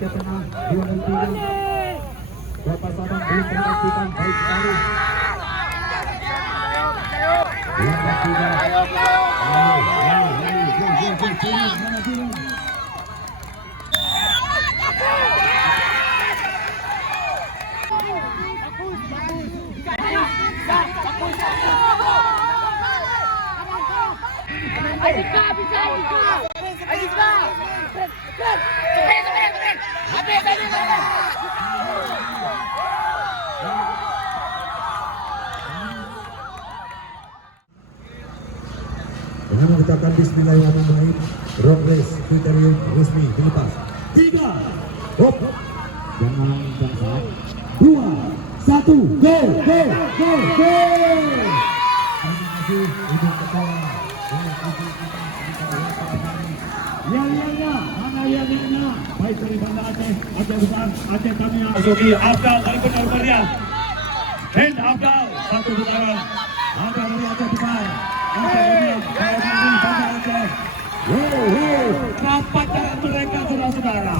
Aceh Tengah 23. Bapak Sabang belum memastikan baik sekali. Dengan mengucapkan bismillahirrahmanirrahim, road race kriterium resmi dilepas. 3, hop, jangan saat 2, 1, go. Terima kasih untuk ketua. Mana yang baik dari Banda Aceh Besar, Aceh Tamiya, Asoki, Abdal dari Benar Meriah. Dan Abdal, satu putaran. Abdal dari Aceh Besar. Rapat jalan mereka, saudara-saudara.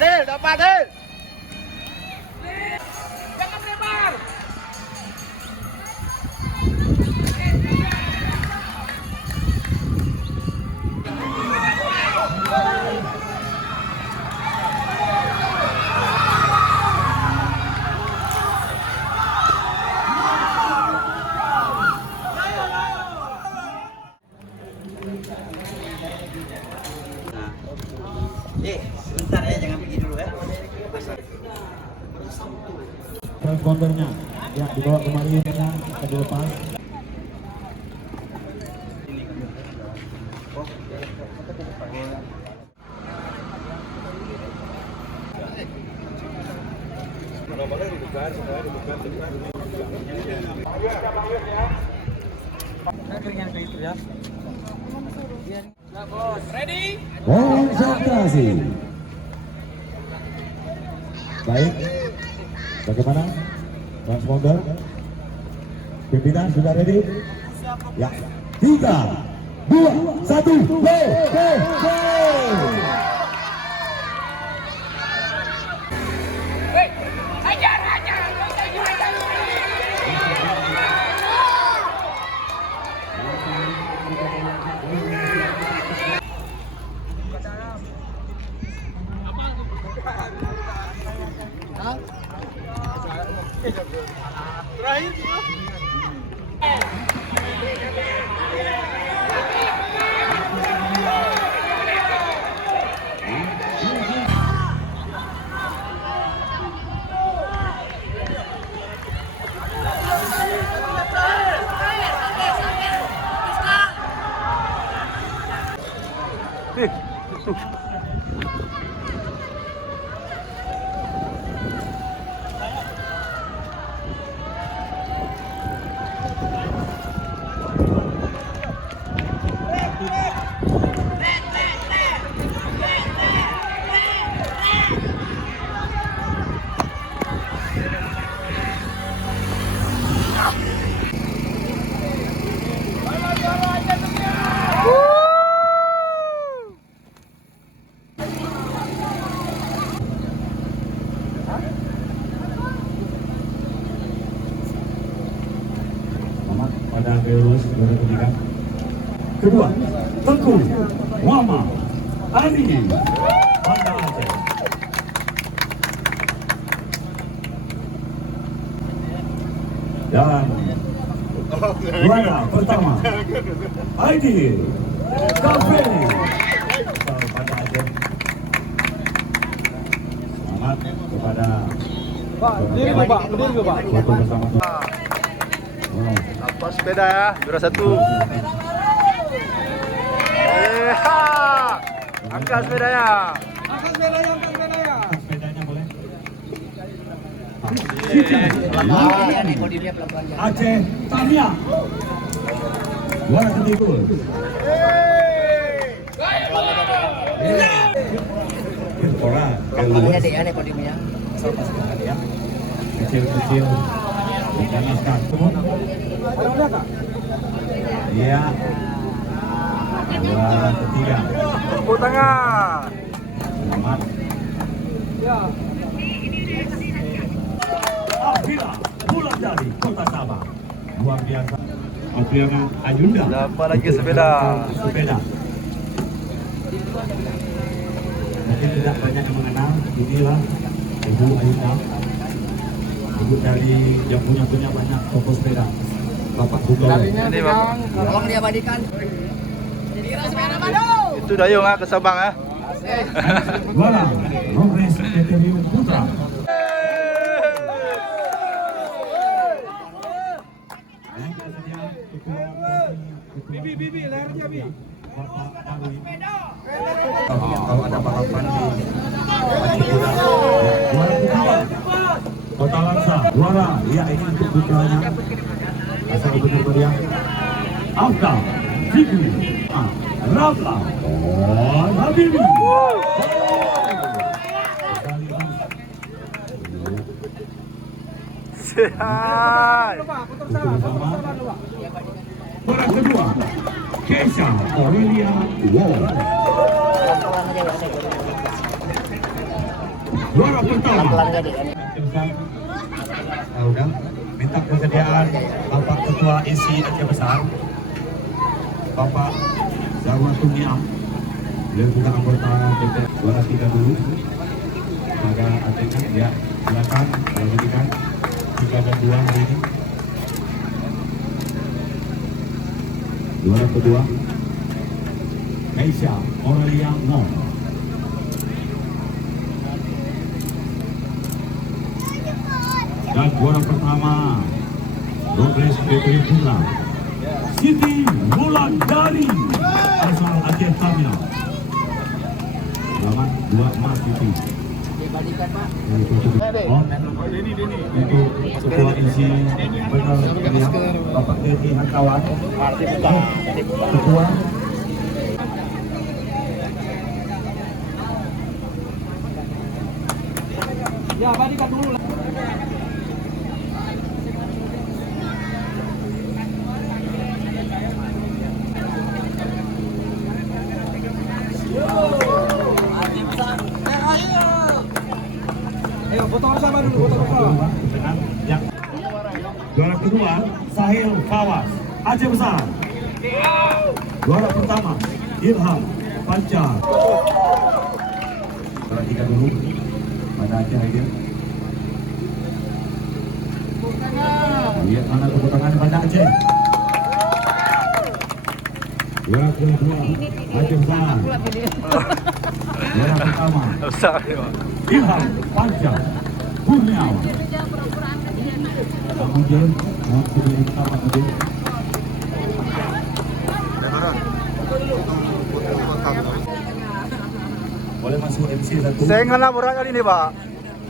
Dapat. Jangan lebar. Sebentar ya, jangan pergi dulu ya. Transpondernya ya dibawa kemari ya, kita dilepas. Ready? Konsentrasi. Baik. Bagaimana? Transponder. Pimpinan sudah ready? Ya. 3, 2, 1, go. Terakhir pada Belarus juara ketiga. Kedua, Tengku Muhammad Ali Banda Aceh. Dan juara pertama Aidil Kafeni Banda Aceh. Selamat kepada Pak, berdiri Pak. foto bersama. Apa sepeda ya, juara 1. Angkat sepedanya. Sepedanya boleh. Kodimnya pelan-pelan ya. Aceh Tamiya juara ketiga. Kepalanya deh aneh podiumnya. Ya. Kecil-kecil diganaskan. Iya. Juara ketiga. Tepuk tangan. Selamat. Afila pulang dari Kota Sabah. Luar biasa. Apriana Ayunda. Dapat lagi sepeda. Sepeda. Mungkin tidak banyak yang mengenal. Inilah Ibu Ayunda. Ibu dari yang punya banyak toko sepeda. Bapak Hugo. Ini Bapak. Tolong diabadikan. Itu dayung ke Sabang ah. Juara Progres Ethereum Putra. Bibi, lehernya Bi. Kalau ada balapan di Paciputra, juara kedua Kota Langsa, juara ya ini untuk putranya asal benar meriah Afda Fikri Rafla Habibi. Sehat. Juara kedua Kesha Aurelia Wall. Juara pertama udah minta persediaan Bapak Ketua ISI Aceh Besar Bapak Zarwatumiam, beliau juga anggota DP. Juara 3 dulu pada Aceh ya, silakan lanjutkan 3 dan 2 hari ini. Juara kedua Keisha Aurelia Wall. Dan juara pertama Progres Bakery Putra Siti Wulandari asal Aceh Tamiang. Selamat 2 emas Siti. Oh, itu ketua isi benar ya, Bapak Deni Hantawan. Ketua Ya, abadikan dulu. Ayo, foto bersama dulu, foto bersama. yang juara kedua Sahil Fawas Aceh Besar. Juara pertama Ilham Pancar. Juara 3 dulu pada Aceh Hadir. Lihat mana tepuk tangan pada Aceh. Juara kedua Aceh Besar. Juara pertama Ilham Pancar Kurniawan. Kemudian yang pertama tadi boleh masuk MC satu. Saya ngana berat kali ini Pak.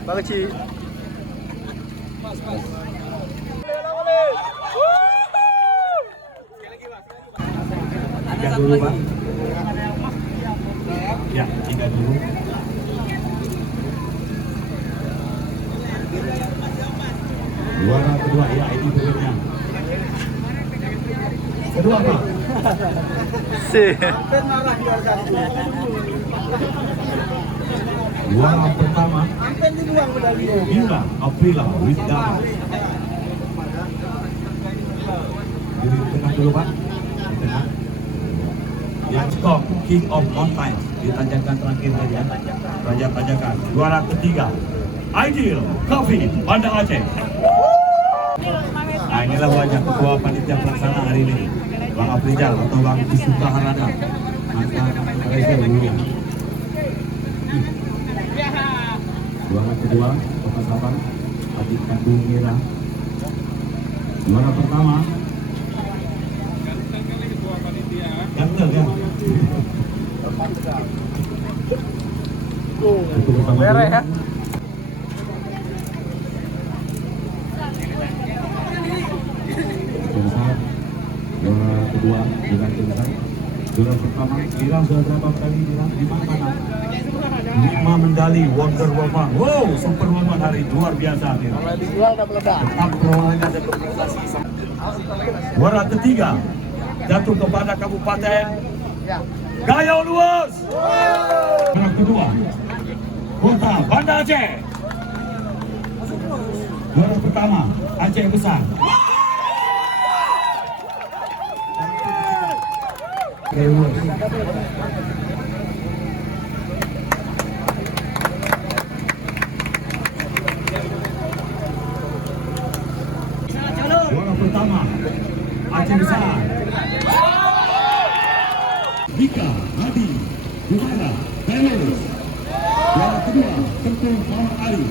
Pak Kecil. Tiga dulu Pak. Ya, 3 dulu. Juara kedua ya ini berikutnya. Kedua Pak. Juara pertama Bima Aprila Wisda. Di tengah dulu Pak. Di tengah. Yang top King of Mountain ditanjakan terakhir saja. Raja Tanjakan. Juara ketiga Ideal Coffee Banda Aceh. Nah inilah wajah ketua panitia pelaksana hari ini, Bang Afrizal atau Bang Isuka Harada, mantan Raisa dulunya. Juara kedua Kota Sabang Adik Kandung Mira. Juara pertama Gantel ya. Itu bersama Merah ya. Besar, juara kedua dengan besar, juara pertama pertama. Irang sudah berapa kali Irang? 5 mana? 5 medali Wonder Woman. Wow, Super Woman hari luar biasa. Irang. Kalau dijual udah meledak. Tetap perlawanan ada komunikasi. Juara ketiga jatuh kepada Kabupaten Ya. Gayau Luas. Juara kedua Kota Banda Aceh. Juara pertama Aceh Besar. Juara pertama Aceh Besar. Dika Hadi Juara Telus. Juara kedua Tengku Muhammad Ali.